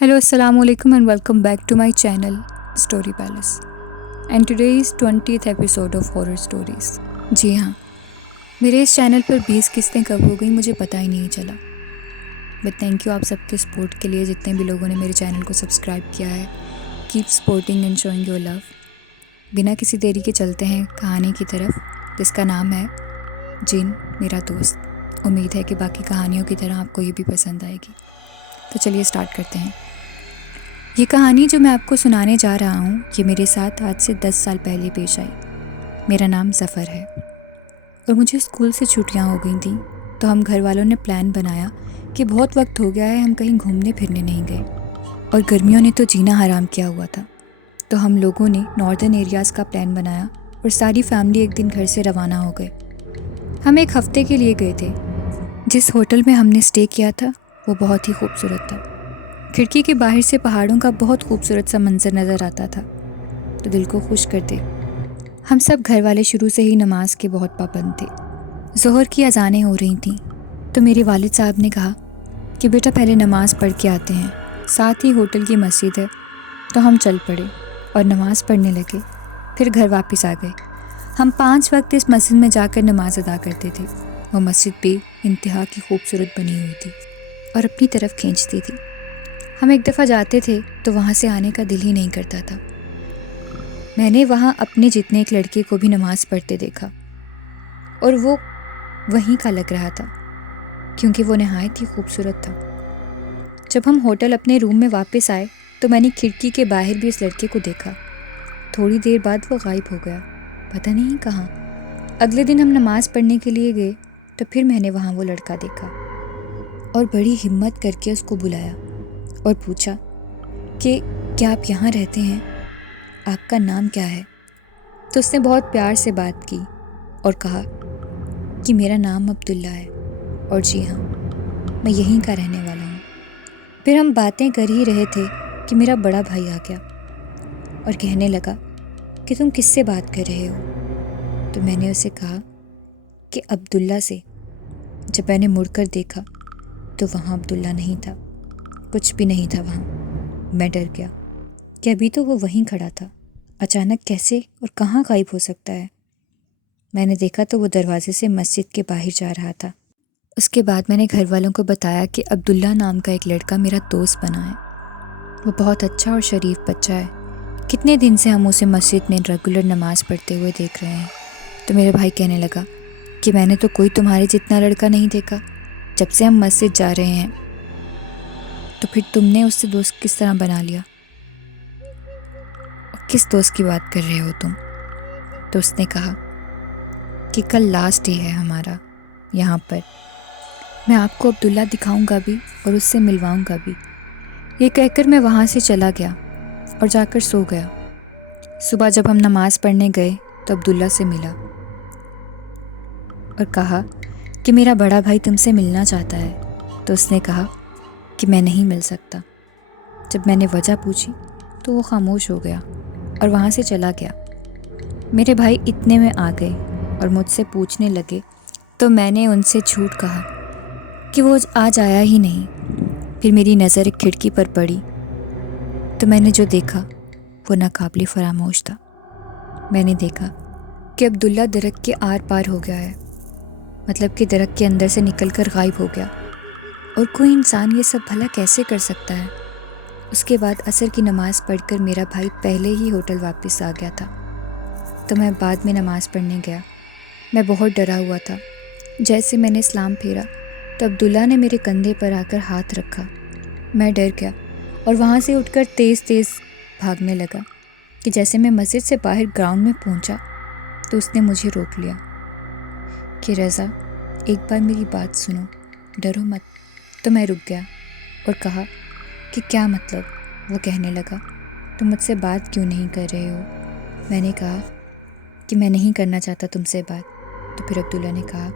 Hello, Assalamu alaikum and welcome back to my channel Story Palace. And today is 20th episode of Horror Stories. जी हाँ, मेरे इस channel पर 20 किस्तें कब हो गई मुझे पता ही नहीं चला. बट थैंक यू आप सबके सपोर्ट के लिए, जितने भी लोगों ने मेरे चैनल को सब्सक्राइब किया है. Keep supporting and showing your love. बिना किसी देरी के चलते हैं कहानी की तरफ, जिसका नाम है जिन मेरा दोस्त. उम्मीद है कि बाकी कहानियों की तरह आपको ये भी पसंद आएगी. तो चलिए स्टार्ट करते हैं. ये कहानी जो मैं आपको सुनाने जा रहा हूँ, ये मेरे साथ आज से 10 साल पहले पेश आई. मेरा नाम ज़फ़र है और मुझे स्कूल से छुट्टियाँ हो गई थी, तो हम घर वालों ने प्लान बनाया कि बहुत वक्त हो गया है, हम कहीं घूमने फिरने नहीं गए. और गर्मियों ने तो जीना हराम किया हुआ था, तो हम लोगों ने नॉर्दर्न एरियाज़ का प्लान बनाया और सारी फैमिली एक दिन घर से रवाना हो गए. हम एक हफ़्ते के लिए गए थे. जिस होटल में हमने स्टे किया था वो बहुत ही खूबसूरत था. खिड़की के बाहर से पहाड़ों का बहुत खूबसूरत सा मंजर नज़र आता था, तो दिल को खुश कर दे. हम सब घर वाले शुरू से ही नमाज के बहुत पाबंद थे. ज़ोहर की अज़ानें हो रही थीं, तो मेरे वालिद साहब ने कहा कि बेटा पहले नमाज़ पढ़ के आते हैं, साथ ही होटल की मस्जिद है. तो हम चल पड़े और नमाज़ पढ़ने लगे. फिर घर वापस आ गए. हम 5 वक्त इस मस्जिद में जाकर नमाज अदा करते थे. वो मस्जिद भी इंतहा की खूबसूरत बनी हुई थी और अपनी तरफ खींचती थी. हम एक दफ़ा जाते थे तो वहाँ से आने का दिल ही नहीं करता था. मैंने वहाँ अपने जितने एक लड़के को भी नमाज़ पढ़ते देखा और वो वहीं का लग रहा था, क्योंकि वो नहायत ही खूबसूरत था. जब हम होटल अपने रूम में वापस आए तो मैंने खिड़की के बाहर भी उस लड़के को देखा. थोड़ी देर बाद वो गायब हो गया, पता नहीं कहाँ. अगले दिन हम नमाज़ पढ़ने के लिए गए तो फिर मैंने वहाँ वो लड़का देखा और बड़ी हिम्मत करके उसको बुलाया और पूछा कि क्या आप यहाँ रहते हैं, आपका नाम क्या है. तो उसने बहुत प्यार से बात की और कहा कि मेरा नाम अब्दुल्ला है और जी हाँ, मैं यहीं का रहने वाला हूँ. फिर हम बातें कर ही रहे थे कि मेरा बड़ा भाई आ गया और कहने लगा कि तुम किससे बात कर रहे हो. तो मैंने उसे कहा कि अब्दुल्ला से. जब मैंने मुड़कर देखा तो वहाँ अब्दुल्ला नहीं था, कुछ भी नहीं था वहाँ. मैं डर गया कि अभी तो वो वहीं खड़ा था, अचानक कैसे और कहाँ गायब हो सकता है. मैंने देखा तो वो दरवाजे से मस्जिद के बाहर जा रहा था. उसके बाद मैंने घर वालों को बताया कि अब्दुल्ला नाम का एक लड़का मेरा दोस्त बना है. वो बहुत अच्छा और शरीफ बच्चा है. कितने दिन से हम उसे मस्जिद में रेगुलर नमाज़ पढ़ते हुए देख रहे हैं. तो मेरे भाई कहने लगा कि मैंने तो कोई तुम्हारे जितना लड़का नहीं देखा जब से हम मस्जिद जा रहे हैं. तो फिर तुमने उससे दोस्त किस तरह बना लिया, और किस दोस्त की बात कर रहे हो तुम. तो उसने कहा कि कल लास्ट डे है हमारा यहाँ पर, मैं आपको अब्दुल्ला दिखाऊंगा भी और उससे मिलवाऊंगा भी. ये कहकर मैं वहाँ से चला गया और जाकर सो गया. सुबह जब हम नमाज़ पढ़ने गए तो अब्दुल्ला से मिला और कहा कि मेरा बड़ा भाई तुमसे मिलना चाहता है. तो उसने कहा कि मैं नहीं मिल सकता. जब मैंने वजह पूछी तो वो खामोश हो गया और वहाँ से चला गया. मेरे भाई इतने में आ गए और मुझसे पूछने लगे, तो मैंने उनसे झूठ कहा कि वो आज आया ही नहीं. फिर मेरी नज़र एक खिड़की पर पड़ी तो मैंने जो देखा वो नाकाबिले फरामोश था. मैंने देखा कि अब्दुल्ला दरख्त के आर पार हो गया है, मतलब कि दरख्त के अंदर से निकलकर गायब हो गया. और कोई इंसान ये सब भला कैसे कर सकता है. उसके बाद असर की नमाज़ पढ़कर मेरा भाई पहले ही होटल वापस आ गया था, तो मैं बाद में नमाज़ पढ़ने गया. मैं बहुत डरा हुआ था. जैसे मैंने सलाम फेरा तो अब्दुल्ला ने मेरे कंधे पर आकर हाथ रखा. मैं डर गया और वहाँ से उठकर तेज़ तेज़ भागने लगा कि जैसे मैं मस्जिद से बाहर ग्राउंड में पहुँचा तो उसने मुझे रोक लिया कि रज़ा, एक बार मेरी बात सुनो, डरो मत. तो मैं रुक गया और कहा कि क्या मतलब. वो कहने लगा, तुम मुझसे बात क्यों नहीं कर रहे हो. मैंने कहा कि मैं नहीं करना चाहता तुमसे बात. तो फिर अब्दुल्ला ने कहा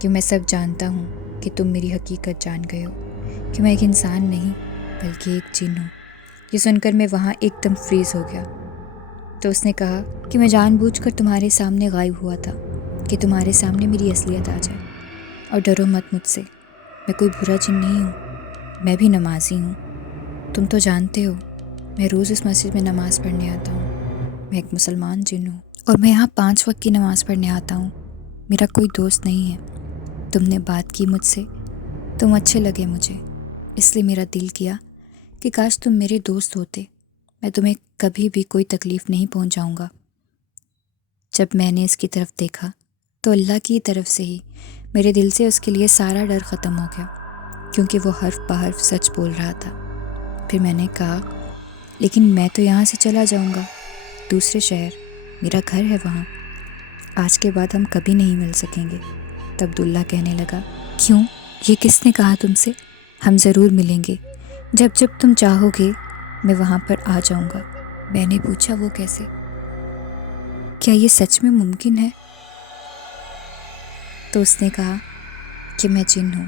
कि मैं सब जानता हूँ कि तुम मेरी हकीकत जान गए हो, कि मैं एक इंसान नहीं बल्कि एक जिन हूँ. ये सुनकर मैं वहाँ एकदम फ्रीज़ हो गया. तो उसने कहा कि मैं जानबूझकर तुम्हारे सामने गायब हुआ था कि तुम्हारे सामने मेरी असलियत आ जाए. और डरो मत मुझसे, मैं कोई बुरा जिन नहीं हूँ, मैं भी नमाजी हूँ. تم تو جانتے ہو میں روز اس مسجد میں نماز پڑھنے آتا ہوں. میں ایک مسلمان جن ہوں اور میں یہاں 5 وقت کی نماز پڑھنے آتا ہوں. میرا کوئی دوست نہیں ہے. تم نے بات کی مجھ سے، تم اچھے لگے مجھے، اس لیے میرا دل کیا کہ کاش تم میرے دوست ہوتے. میں تمہیں کبھی بھی کوئی تکلیف نہیں پہنچاؤں گا. جب میں نے اس کی طرف دیکھا تو اللہ کی طرف سے ہی میرے دل سے اس کے لیے سارا ڈر ختم ہو گیا، کیونکہ وہ حرف بحرف سچ بول رہا تھا. پھر میں نے کہا لیکن میں تو یہاں سے چلا جاؤں گا دوسرے شہر، میرا گھر ہے وہاں. آج کے بعد ہم کبھی نہیں مل سکیں گے. تب عبداللہ کہنے لگا کیوں؟ یہ کس نے کہا تم سے؟ ہم ضرور ملیں گے. جب تم چاہو گے میں وہاں پر آ جاؤں گا. میں نے پوچھا وہ کیسے؟ کیا یہ سچ میں ممکن ہے؟ تو اس نے کہا کہ میں جن ہوں،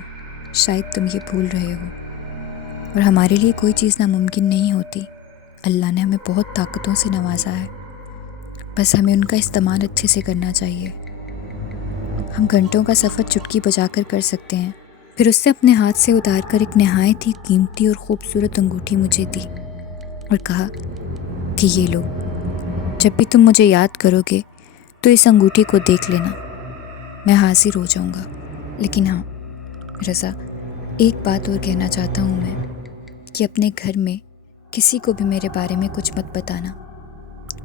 شاید تم یہ بھول رہے ہو، اور ہمارے لیے کوئی چیز ناممکن نہیں ہوتی. اللہ نے ہمیں بہت طاقتوں سے نوازا ہے، بس ہمیں ان کا استعمال اچھے سے کرنا چاہیے. ہم گھنٹوں کا سفر چٹکی بجا کر سکتے ہیں. پھر اس نے اپنے ہاتھ سے اتار کر ایک نہایت ہی قیمتی اور خوبصورت انگوٹھی مجھے دی اور کہا کہ یہ لو، جب بھی تم مجھے یاد کرو گے تو اس انگوٹھی کو دیکھ لینا، میں حاضر ہو جاؤں گا. لیکن ہاں رضا، ایک بات اور کہنا چاہتا ہوں میں، کہ اپنے گھر میں کسی کو بھی میرے بارے میں کچھ مت بتانا،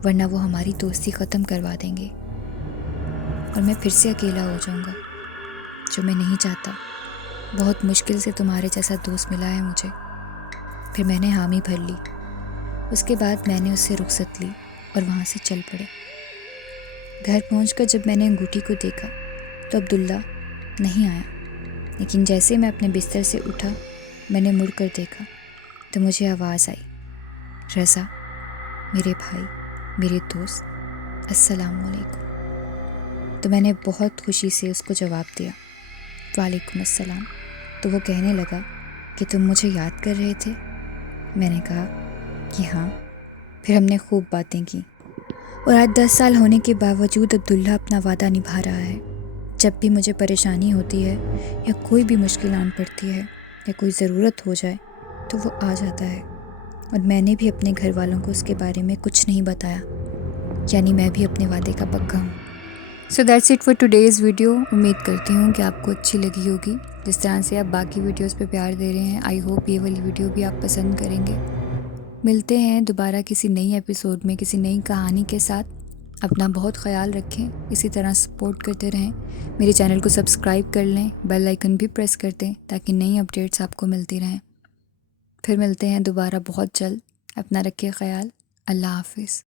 ورنہ وہ ہماری دوستی ختم کروا دیں گے اور میں پھر سے اکیلا ہو جاؤں گا، جو میں نہیں چاہتا. بہت مشکل سے تمہارے جیسا دوست ملا ہے مجھے. پھر میں نے حامی بھر لی. اس کے بعد میں نے اس سے رخصت لی اور وہاں سے چل پڑے. گھر پہنچ کر جب میں نے انگوٹھی کو دیکھا تو عبداللہ نہیں آیا. لیکن جیسے میں اپنے بستر سے اٹھا، میں نے مڑ کر دیکھا تو مجھے آواز آئی، رضا میرے بھائی، میرے دوست، السلام علیکم. تو میں نے بہت خوشی سے اس کو جواب دیا، وعلیکم السلام. تو وہ کہنے لگا کہ تم مجھے یاد کر رہے تھے؟ میں نے کہا کہ ہاں. پھر ہم نے خوب باتیں کی، اور آج 10 سال ہونے کے باوجود عبداللہ اپنا وعدہ نبھا رہا ہے. جب بھی مجھے پریشانی ہوتی ہے یا کوئی بھی مشکل آن پڑتی ہے یا کوئی ضرورت ہو جائے تو وہ آ جاتا ہے. اور میں نے بھی اپنے گھر والوں کو اس کے بارے میں کچھ نہیں بتایا، یعنی میں بھی اپنے وعدے کا پکا ہوں. So that's it for today's video. امید کرتی ہوں کہ آپ کو اچھی لگی ہوگی، جس طرح سے آپ باقی ویڈیوز پہ پیار دے رہے ہیں. آئی ہوپ یہ والی ویڈیو بھی آپ پسند کریں گے. ملتے ہیں دوبارہ کسی نئی ایپیسوڈ میں، کسی نئی کہانی کے ساتھ. اپنا بہت خیال رکھیں، اسی طرح سپورٹ کرتے رہیں. میرے چینل کو سبسکرائب کر لیں، بیل آئیکن بھی پریس کر دیں تاکہ نئی اپڈیٹس آپ کو ملتی رہیں. پھر ملتے ہیں دوبارہ بہت جلد. اپنا رکھیے خیال. اللہ حافظ.